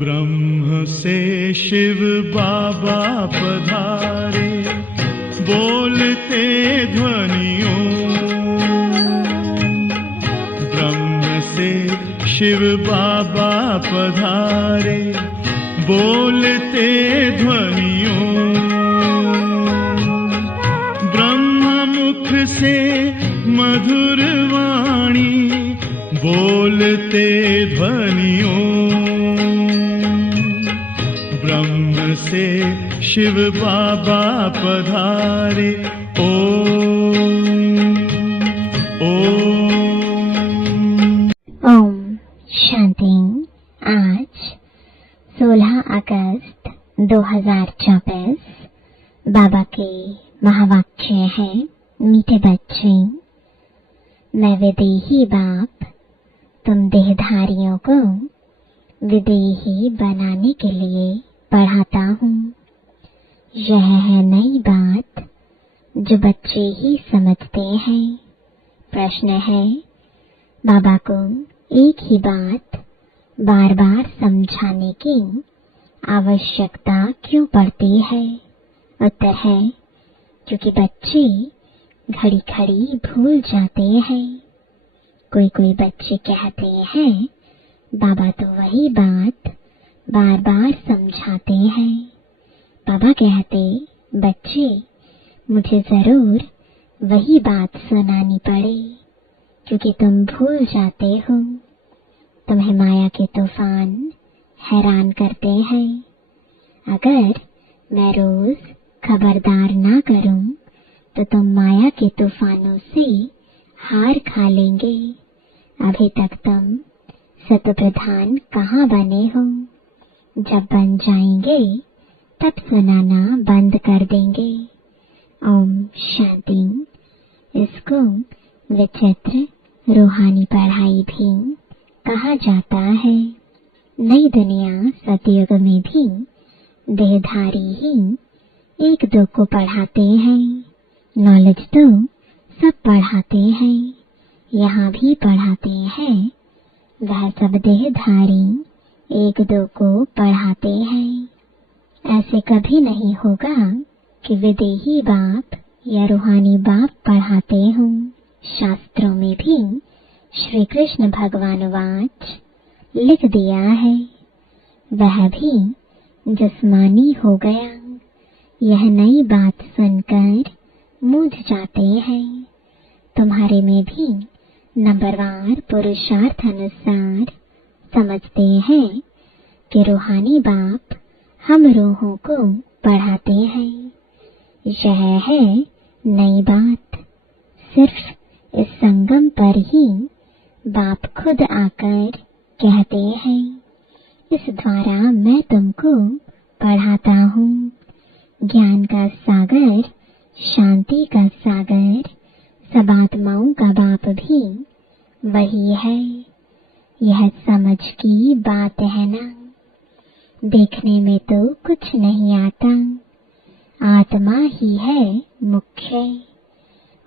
ब्रह्म से शिव बाबा पधारे, बोलते ध्वनियों। ब्रह्म से शिव बाबा पधारे, बोलते ध्वनियों। ब्रह्म मुख से मधुर वाणी, बोलते ध्वनियों। ब्रह्म से शिव बाबा पधारे, ओम शांति। आज 16 अगस्त 2024 बाबा के महावाक्य है, मीठे बच्चे, मैं विदेही बाप तुम देहधारियों को विदेही बनाने के लिए पढ़ाता हूँ। यह है नई बात जो बच्चे ही समझते हैं। प्रश्न है, बाबा को एक ही बात बार बार समझाने की आवश्यकता क्यों पड़ती है? उत्तर है, क्योंकि बच्चे घड़ी घड़ी भूल जाते हैं। कोई कोई बच्चे कहते हैं, बाबा तो वही बात बार बार समझाते हैं। बाबा कहते, बच्चे मुझे जरूर वही बात सुनानी पड़े, क्योंकि तुम भूल जाते हो। तुम्हें माया के तूफान हैरान करते हैं। अगर मैं रोज खबरदार ना करूं तो तुम माया के तूफानों से हार खा लेंगे। अभी तक तुम सतप्रधान कहाँ बने हो? जब बन जाएंगे तब सुनाना बंद कर देंगे। ओम शांति। इसको विचित्र रूहानी पढ़ाई भी कहा जाता है। नई दुनिया सतयुग में भी देहधारी ही एक दो को पढ़ाते हैं। नॉलेज तो सब पढ़ाते हैं, यहाँ भी पढ़ाते हैं। वह सब देहधारी एक दो को पढ़ाते हैं। ऐसे कभी नहीं होगा कि विदेही बाप या रूहानी बाप पढ़ाते हों। शास्त्रों में भी श्री कृष्ण भगवान वाच लिख दिया है। वह भी जिस्मानी हो गया। यह नई बात सुनकर मूझ जाते हैं। तुम्हारे में भी नंबरवार पुरुषार्थ अनुसार समझते हैं कि रूहानी बाप हम रूहों को पढ़ाते हैं। यह है नई बात। सिर्फ इस संगम पर ही बाप खुद आकर कहते हैं, इस द्वारा मैं तुमको पढ़ाता हूँ। ज्ञान का सागर, शांति का सागर, सब आत्माओं का बाप भी वही है। यह समझ की बात है ना। देखने में तो कुछ नहीं आता। आत्मा ही है मुख्य,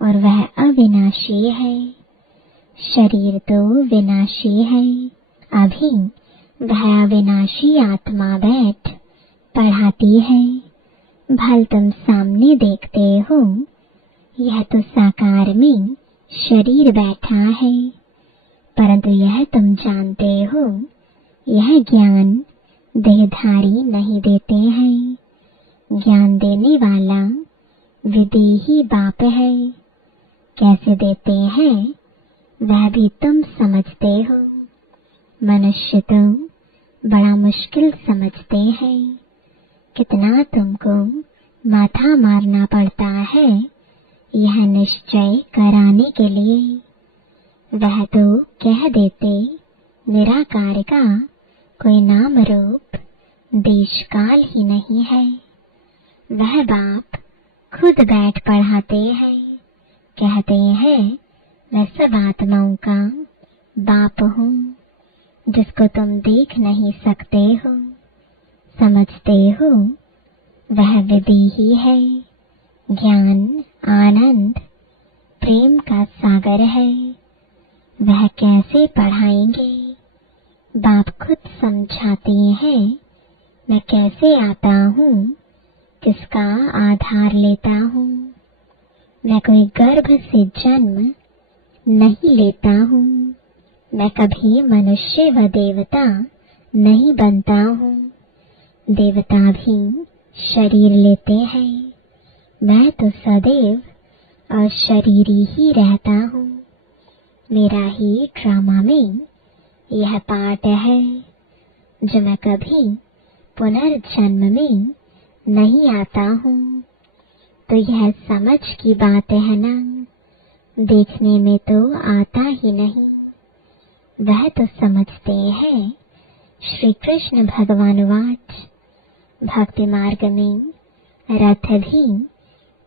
और वह अविनाशी है। शरीर तो विनाशी है। अभी वह अविनाशी आत्मा बैठ पढ़ाती है। भल तुम सामने देखते हो, यह तो साकार में शरीर बैठा है, परंतु यह तुम जानते हो, यह ज्ञान देहधारी नहीं देते हैं। ज्ञान देने वाला विदेही बाप है। कैसे देते हैं वह भी तुम समझते हो। मनुष्य तो बड़ा मुश्किल समझते हैं। कितना तुमको माथा मारना पड़ता है यह निश्चय कराने के लिए। वह तो कह देते निराकार का कोई नाम रूप देश काल ही नहीं है। वह बाप खुद बैठ पढ़ाते हैं। कहते हैं मैं सब आत्माओं का बाप हूँ, जिसको तुम देख नहीं सकते हो, समझते हो वह विधि ही है। ज्ञान, आनंद, प्रेम का सागर है। वह कैसे पढ़ाएंगे? बाप खुद समझाते हैं मैं कैसे आता हूँ, किसका आधार लेता हूँ। मैं कोई गर्भ से जन्म नहीं लेता हूँ। मैं कभी मनुष्य व देवता नहीं बनता हूँ। देवता भी शरीर लेते हैं। मैं तो सदैव अशरीरी ही रहता हूँ। मेरा ही ड्रामा में यह पार्ट है जो मैं कभी पुनर्जन्म में नहीं आता हूँ। तो यह समझ की बात है ना, देखने में तो आता ही नहीं। वह तो समझते हैं। श्री कृष्ण भगवान वाच, भक्ति मार्ग में रथ भी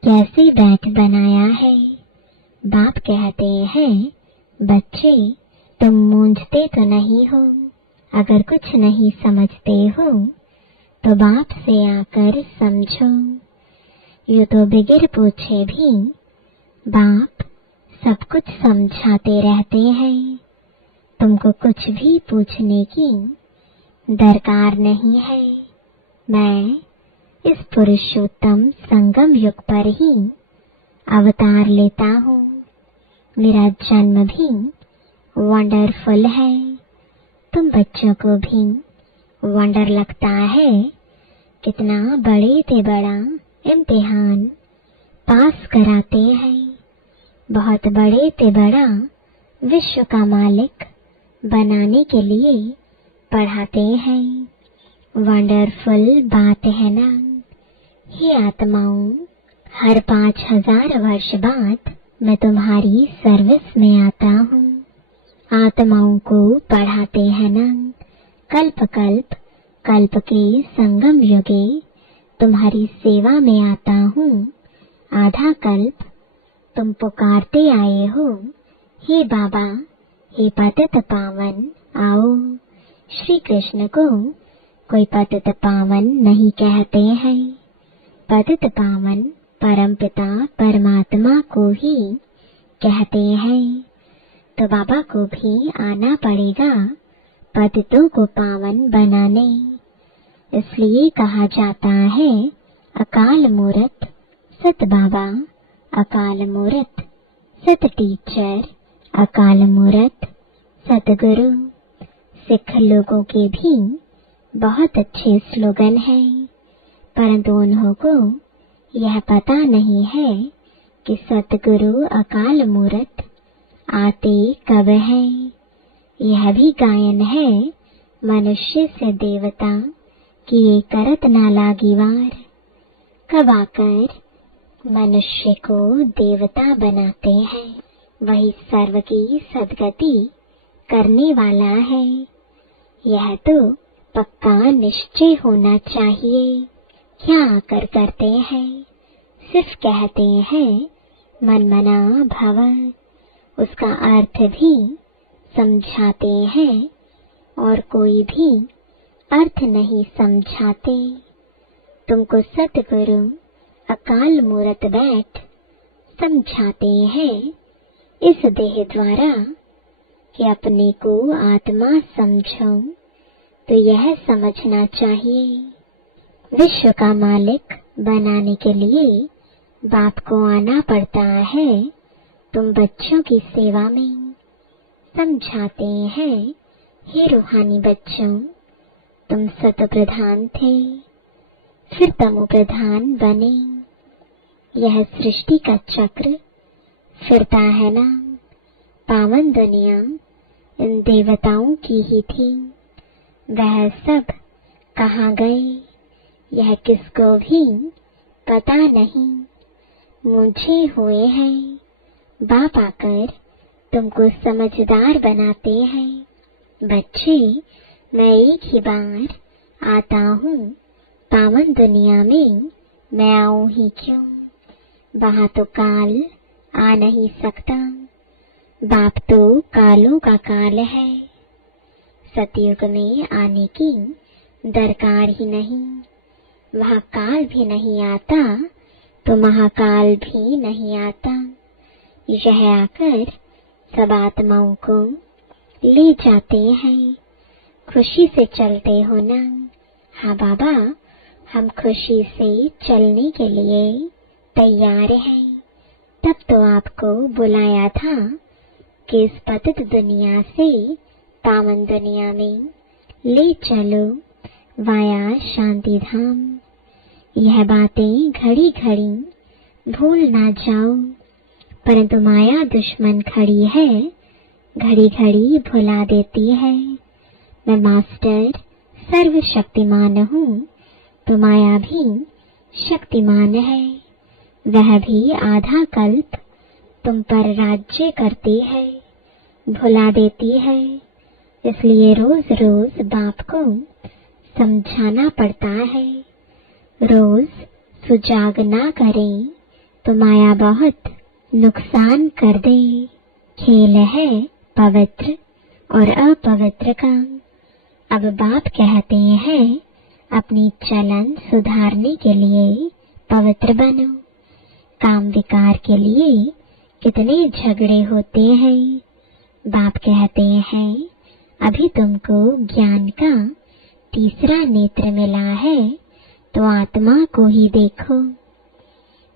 कैसे बैठ बनाया है। बाप कहते हैं बच्चे तुम मूंझते तो नहीं हो। अगर कुछ नहीं समझते हो तो बाप से आकर समझो। यूँ तो बिगिर पूछे भी बाप सब कुछ समझाते रहते हैं। तुमको कुछ भी पूछने की दरकार नहीं है। मैं इस पुरुषोत्तम संगम युग पर ही अवतार लेता हूँ। मेरा जन्म भी वंडरफुल है। तुम बच्चों को भी वंडर लगता है। कितना बड़े से बड़ा इम्तिहान पास कराते हैं। बहुत बड़े से बड़ा विश्व का मालिक बनाने के लिए पढ़ाते हैं। वंडरफुल बात है ना। हे आत्माओं, हर 5000 वर्ष बाद मैं तुम्हारी सर्विस में आता हूँ। आत्माओं को पढ़ाते हैं ना। कल्प कल्प कल्प के संगम युगे तुम्हारी सेवा में आता हूँ। आधा कल्प तुम पुकारते आए हो, हे बाबा, हे पतित पावन आओ। श्री कृष्ण को कोई पतित पावन नहीं कहते हैं। पतित पावन परमपिता परमात्मा को ही कहते हैं। तो बाबा को भी आना पड़ेगा पतितों को पावन बनाने। इसलिए कहा जाता है अकाल मूरत सत बाबा, अकाल मूरत सत टीचर, अकाल मूरत सतगुरु। सिख लोगों के भी बहुत अच्छे स्लोगन हैं, परंतु उन्हों को यह पता नहीं है कि सतगुरु अकाल मूरत आते कब है। यह भी गायन है मनुष्य से देवता किए करत ना लागी वार। कब आकर मनुष्य को देवता बनाते हैं, वही सर्व की सदगति करने वाला है। यह तो पक्का निश्चय होना चाहिए। क्या आकर करते हैं? सिर्फ कहते हैं मनमना भव। उसका अर्थ भी समझाते हैं और कोई भी अर्थ नहीं समझाते। तुमको सतगुरु अकाल मूरत बैठ समझाते हैं इस देह द्वारा कि अपने को आत्मा समझो। तो यह समझना चाहिए विश्व का मालिक बनाने के लिए बाप को आना पड़ता है। तुम बच्चों की सेवा में समझाते हैं, हे रूहानी बच्चों, तुम सत प्रधान थे, फिर तमो प्रधान बने। यह सृष्टि का चक्र फिरता है ना। पावन दुनिया इन देवताओं की ही थी। वह सब कहाँ गए यह किसको भी पता नहीं। मुझे हुए हैं बाप आकर तुमको समझदार बनाते हैं। बच्चे, मैं एक ही बार आता हूँ पावन दुनिया में। मैं आऊँ ही क्यों? वहाँ तो काल आ नहीं सकता। बाप तो कालों का काल है, सतयुग में आने की दरकार ही नहीं। वह काल भी नहीं आता तो महाकाल भी नहीं आता। यह आकर सब आत्माओं को ले जाते हैं। खुशी से चलते हो ना? हाँ बाबा, हम खुशी से चलने के लिए तैयार हैं। तब तो आपको बुलाया था कि इस पतित दुनिया से पावन दुनिया में ले चलो वाया शांति धाम। यह बातें घड़ी घड़ी भूल ना जाओ, परंतु माया दुश्मन खड़ी है, घड़ी घड़ी भुला देती है। मैं मास्टर सर्वशक्तिमान हूँ, तो माया भी शक्तिमान है। वह भी आधा कल्प तुम पर राज्य करती है, भुला देती है। इसलिए रोज रोज बाप को समझाना पड़ता है। रोज सुजाग ना करें तो माया बहुत नुकसान कर दे। खेल है पवित्र और अपवित्र का। अब बाप कहते हैं अपनी चलन सुधारने के लिए पवित्र बनो। काम विकार के लिए कितने झगड़े होते हैं। बाप कहते हैं अभी तुमको ज्ञान का तीसरा नेत्र मिला है, तो आत्मा को ही देखो।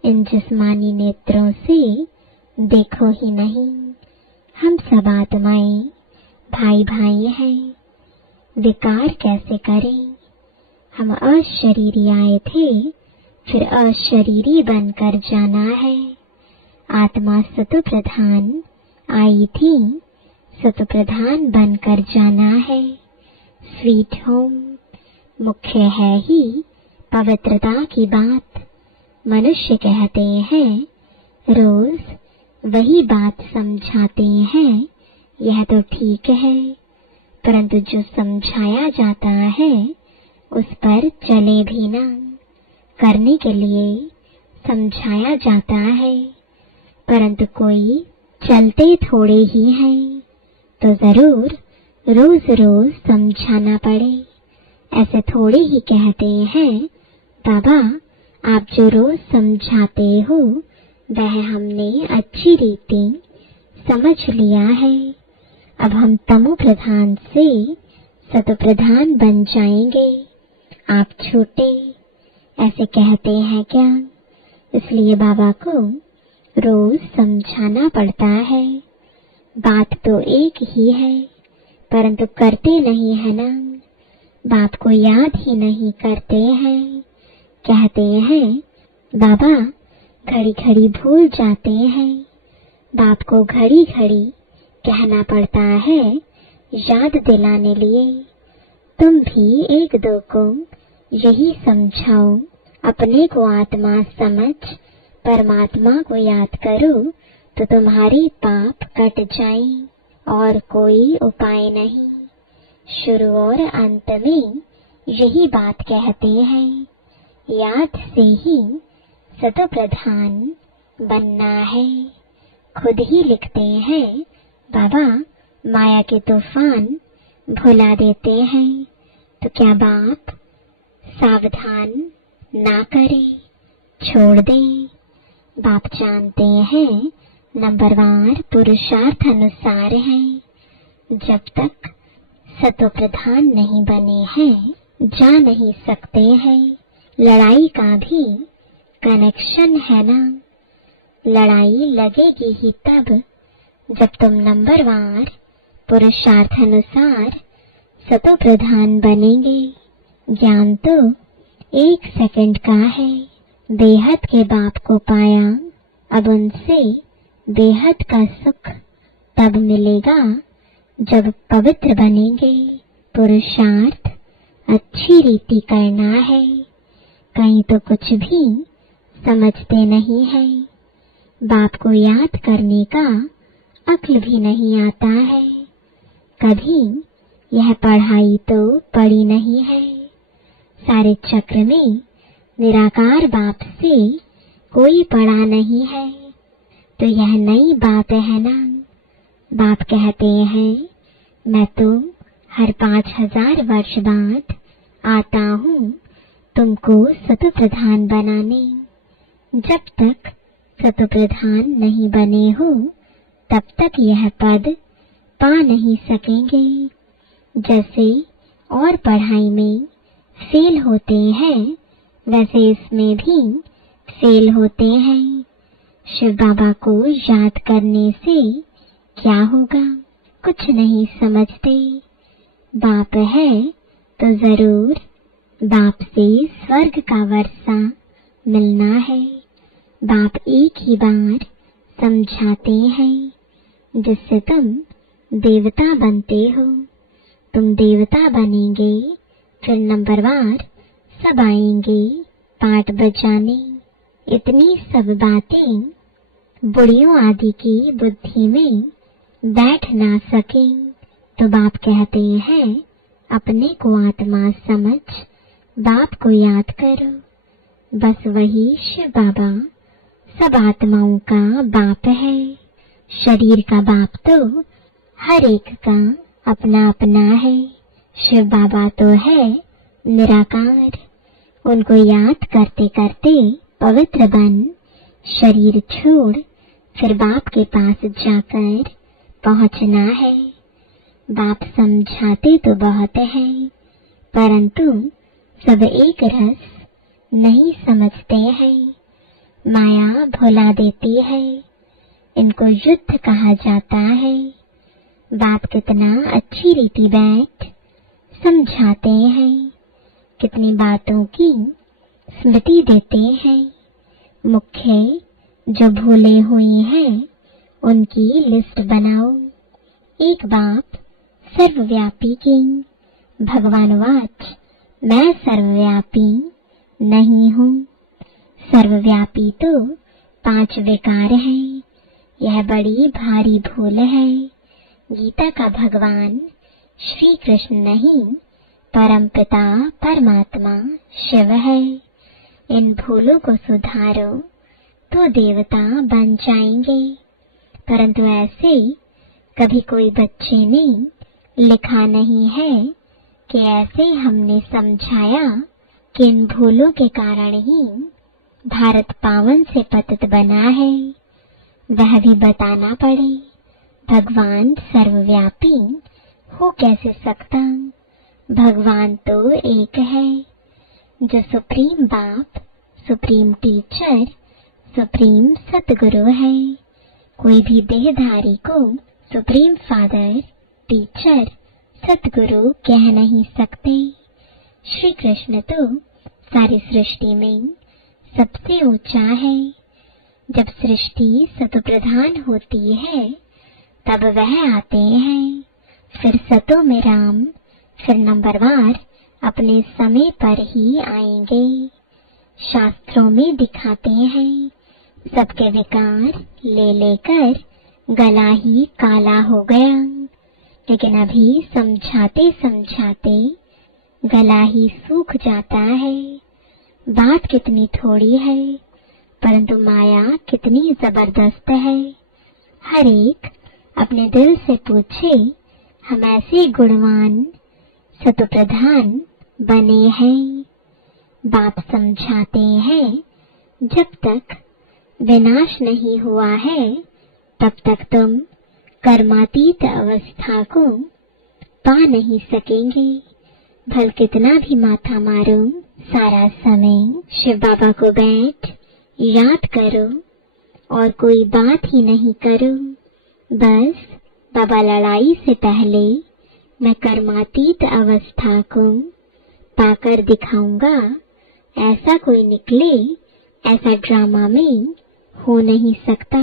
इन जिस्मानी नेत्रों से देखो ही नहीं। हम सब आत्माएं भाई भाई हैं। विकार कैसे करें? हम अशरीरी आए थे, फिर अशरीरी बनकर जाना है। आत्मा सतो प्रधान आई थी, सतो प्रधान बनकर जाना है। स्वीट होम मुख्य है ही पवित्रता की बात। मनुष्य कहते हैं रोज वही बात समझाते हैं, यह तो ठीक है, परंतु जो समझाया जाता है उस पर चले भी ना। करने के लिए समझाया जाता है, परंतु कोई चलते थोड़े ही हैं, तो जरूर रोज रोज समझाना पड़े। ऐसे थोड़े ही कहते हैं बाबा आप जो रोज समझाते हो वह हमने अच्छी रीति समझ लिया है। अब हम तमो प्रधान से सतो प्रधान बन जाएंगे, आप छोटे। ऐसे कहते हैं क्या? इसलिए बाबा को रोज समझाना पड़ता है। बात तो एक ही है, परंतु करते नहीं है ना। बाप को याद ही नहीं करते हैं। कहते हैं बाबा घड़ी घड़ी भूल जाते हैं। बाप को घड़ी घड़ी कहना पड़ता है याद दिलाने लिए। तुम भी एक दो को यही समझाओ, अपने को आत्मा समझ परमात्मा को याद करो तो तुम्हारे पाप कट जाएं, और कोई उपाय नहीं। शुरू और अंत में यही बात कहते हैं, याद से ही सतो प्रधान बनना है। खुद ही लिखते हैं बाबा माया के तूफान भुला देते हैं, तो क्या बाप सावधान ना करे, छोड़ दे। बाप जानते हैं नंबरवार पुरुषार्थ अनुसार है। जब तक सतो प्रधान नहीं बने हैं जा नहीं सकते हैं। लड़ाई का भी कनेक्शन है ना। लड़ाई लगेगी ही तब जब तुम नंबरवार पुरुषार्थ अनुसार सतो प्रधान बनेंगे। ज्ञान तो 1 सेकंड का है। बेहद के बाप को पाया, अब उनसे बेहद का सुख तब मिलेगा जब पवित्र बनेंगे। पुरुषार्थ अच्छी रीति करना है। कहीं तो कुछ भी समझते नहीं है। बाप को याद करने का अक्ल भी नहीं आता है। कभी यह पढ़ाई तो पढ़ी नहीं है। सारे चक्र में निराकार बाप से कोई पढ़ा नहीं है। तो यह नई बात है ना। बाप कहते हैं मैं तो हर 5000 वर्ष बाद आता हूँ तुमको सतो प्रधान बनाने। जब तक सतो प्रधान नहीं बने हो तब तक यह पद पा नहीं सकेंगे। जैसे और पढ़ाई में फेल होते हैं वैसे इसमें भी फेल होते हैं। शिव बाबा को याद करने से क्या होगा, कुछ नहीं समझते। बाप है तो जरूर बाप से स्वर्ग का वर्षा मिलना है। बाप एक ही बार समझाते हैं जिससे तुम देवता बनते हो। तुम देवता बनेंगे फिर नंबरवार सब आएंगे पाठ बजाने। इतनी सब बातें बुढ़ियों आदि की बुद्धि में बैठ ना सके तो बाप कहते हैं अपने को आत्मा समझ बाप को याद करो। बस वही शिव बाबा सब आत्माओं का बाप है। शरीर का बाप तो हर एक का अपना अपना है। शिव बाबा तो है निराकार। उनको याद करते करते पवित्र बन शरीर छोड़ फिर बाप के पास जाकर पहुंचना है। बाप समझाते तो बहुत है परंतु सब एक रस नहीं समझते हैं। माया भुला देती है। इनको युद्ध कहा जाता है। बाप कितना अच्छी रीति बैठ समझाते हैं, कितनी बातों की स्मृति देते हैं। मुख्य जो भूले हुई हैं उनकी लिस्ट बनाओ। एक बाप सर्वव्यापी की। भगवान वाच मैं सर्वव्यापी नहीं हूँ। सर्वव्यापी तो 5 विकार हैं। यह बड़ी भारी भूल है। गीता का भगवान श्री कृष्ण नहीं परम पिता परमात्मा शिव है। इन भूलों को सुधारो तो देवता बन जाएंगे। परंतु ऐसे कभी कोई बच्चे ने लिखा नहीं है कि ऐसे हमने समझाया कि इन भूलों के कारण ही भारत पावन से पतित बना है। वह भी बताना पड़े। भगवान सर्वव्यापी हो कैसे सकता। भगवान तो एक है जो सुप्रीम बाप, सुप्रीम टीचर, सुप्रीम सतगुरु है। कोई भी देहधारी को सुप्रीम फादर, टीचर, सतगुरु कह नहीं सकते। श्री कृष्ण तो सारी सृष्टि में सबसे ऊंचा है। जब सृष्टि सतो प्रधान होती है तब वह आते हैं। फिर सतो में राम, फिर नंबरवार अपने समय पर ही आएंगे। शास्त्रों में दिखाते हैं सबके विकार ले लेकर गला ही काला हो गया। लेकिन अभी समझाते समझाते गला ही सूख जाता है। बात कितनी थोड़ी है परंतु माया कितनी जबरदस्त है। हर एक अपने दिल से पूछे हम ऐसे गुणवान सतो प्रधान बने हैं। बाप समझाते हैं जब तक विनाश नहीं हुआ है तब तक तुम कर्मातीत अवस्था को पा नहीं सकेंगे। भल कितना भी माथा मारो, सारा समय शिव बाबा को बैठ याद करो और कोई बात ही नहीं करो। बस बाबा लड़ाई से पहले मैं कर्मातीत अवस्था को पाकर दिखाऊंगा। ऐसा कोई निकले ऐसा ड्रामा में हो नहीं सकता।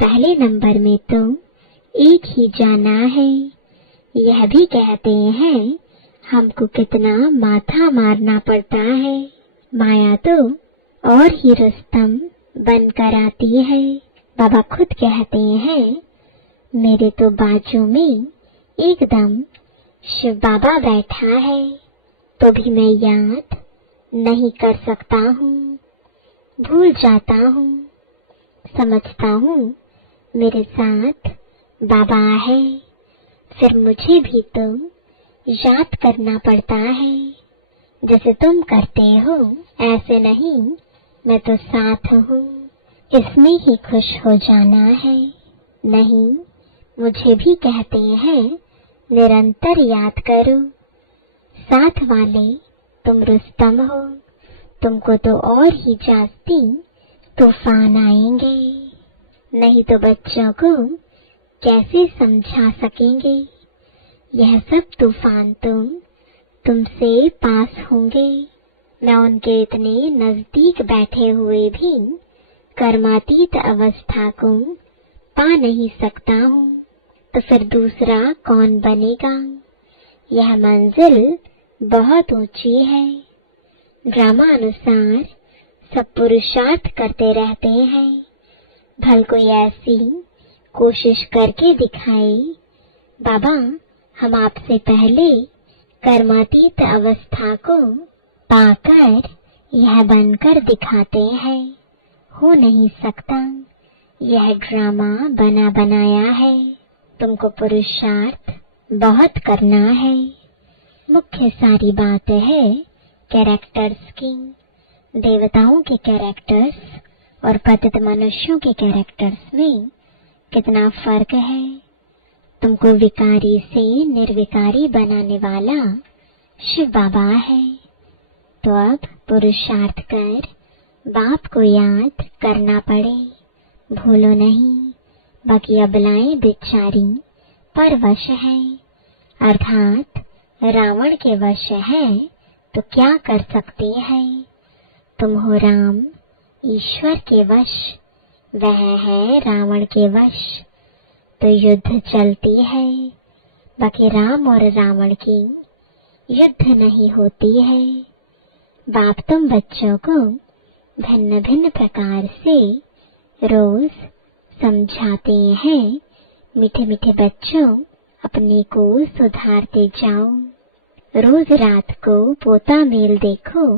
पहले नंबर में तो एक ही जाना है। यह भी कहते हैं हमको कितना माथा मारना पड़ता है। माया तो और ही रुस्तम बनकर आती है। बाबा खुद कहते हैं मेरे तो बाजू में एकदम शिव बाबा बैठा है तो भी मैं याद नहीं कर सकता हूँ, भूल जाता हूँ। समझता हूँ मेरे साथ बाबा है, फिर मुझे भी तो याद करना पड़ता है। जैसे तुम करते हो ऐसे नहीं, मैं तो साथ हूँ, इसमें ही खुश हो जाना है। नहीं, मुझे भी कहते हैं निरंतर याद करो, साथ वाले तुम रुस्तम हो, तुमको तो और ही जास्ती तूफान आएंगे, नहीं तो बच्चों को कैसे समझा सकेंगे। यह सब तूफान तुमसे पास होंगे। मैं उनके इतने नजदीक बैठे हुए भी कर्मातीत अवस्था को पा नहीं सकता हूँ, तो फिर दूसरा कौन बनेगा। यह मंजिल बहुत ऊंची है। ड्रामानुसार सब पुरुषार्थ करते रहते हैं, भल कोई ऐसी कोशिश करके दिखाए। बाबा, हम आपसे पहले कर्मातीत अवस्था को पाकर यह बनकर दिखाते हैं। हो नहीं सकता, यह ड्रामा बना बनाया है। तुमको पुरुषार्थ बहुत करना है। मुख्य सारी बात है कैरेक्टर्स की। देवताओं के कैरेक्टर्स और पतित मनुष्यों के कैरेक्टर्स में कितना फर्क है। तुमको विकारी से निर्विकारी बनाने वाला शिव बाबा है। तो अब पुरुषार्थ कर बाप को याद करना पड़े, भूलो नहीं। बाकी अबलाएं बेचारी परवश है, अर्थात रावण के वश है, तो क्या कर सकती है। तुम हो राम, ईश्वर के वश, वह है रावण के वश, तो युद्ध चलती है। बाकी राम और रावण की युद्ध नहीं होती है। बाप तुम बच्चों को भिन्न भिन्न प्रकार से रोज समझाते हैं। मीठे मीठे बच्चों, अपने को सुधारते जाओ। रोज रात को पोता मेल देखो,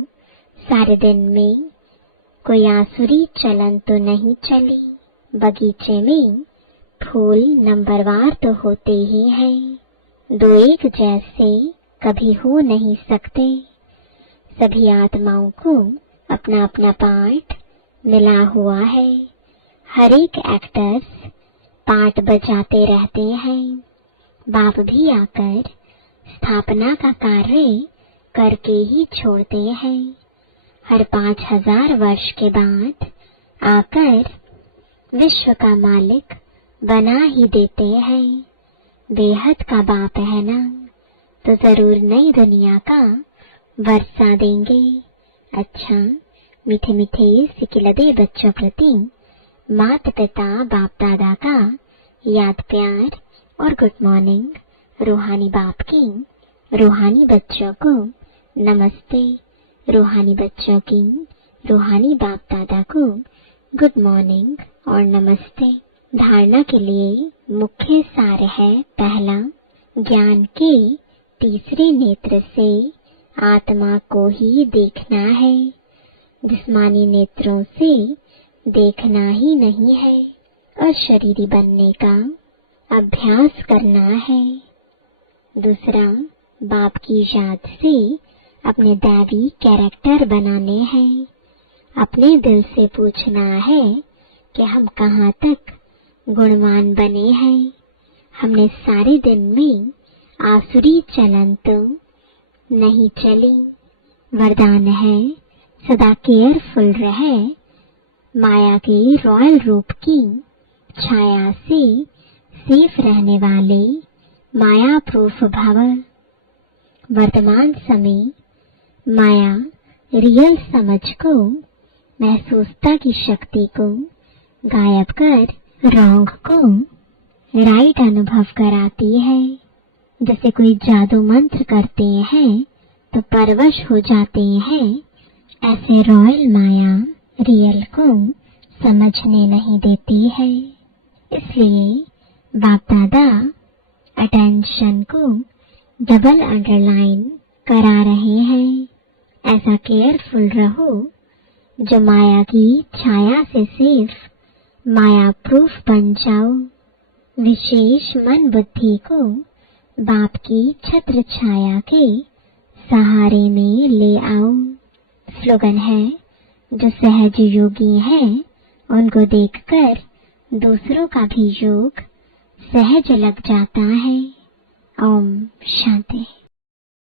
सारे दिन में कोई आसुरी चलन तो नहीं चली। बगीचे में फूल नंबरवार तो होते ही हैं, दो एक जैसे कभी हो नहीं सकते। सभी आत्माओं को अपना अपना पार्ट मिला हुआ है। हर एक एक्टर्स पार्ट बजाते रहते हैं। बाप भी आकर स्थापना का कार्य करके ही छोड़ते हैं। हर 5000 वर्ष के बाद आकर विश्व का मालिक बना ही देते हैं। बेहद का बाप है ना, तो जरूर नई दुनिया का वर्षा देंगे। अच्छा, मीठे मीठे सिकिलदे बच्चों प्रति माता पिता बाप दादा का याद प्यार और गुड मॉर्निंग। रूहानी बाप की रूहानी बच्चों को नमस्ते। रूहानी बच्चों की रूहानी बाप दादा को गुड मॉर्निंग और नमस्ते। धारणा के लिए मुख्य सार है, पहला, ज्ञान के तीसरे नेत्र से आत्मा को ही देखना है। जिस्मानी नेत्रों से देखना ही नहीं है, अशरीरी बनने का अभ्यास करना है। दूसरा, बाप की याद से अपने दैवी कैरेक्टर बनाने हैं। अपने दिल से पूछना है कि हम कहाँ तक गुणवान बने हैं। हमने सारे दिन में आसुरी चलन तो नहीं चली। वरदान है, सदा केयरफुल रहे, माया के रॉयल रूप की छाया से सेफ रहने वाले माया प्रूफ भव। वर्तमान समय माया रियल समझ को, महसूसता की शक्ति को गायब कर रॉन्ग को राइट अनुभव कराती है। जैसे कोई जादू मंत्र करते हैं तो परवश हो जाते हैं, ऐसे रॉयल माया रियल को समझने नहीं देती है। इसलिए बाप दादा अटेंशन को डबल अंडरलाइन करा रहे हैं। ऐसा केयरफुल रहो जो माया की छाया से सेफ माया प्रूफ बन जाओ। विशेष मन बुद्धि को बाप की छत्र छाया के सहारे में ले आओ। स्लोगन है, जो सहज योगी हैं उनको देखकर दूसरों का भी योग सहज लग जाता है। ओम शांति।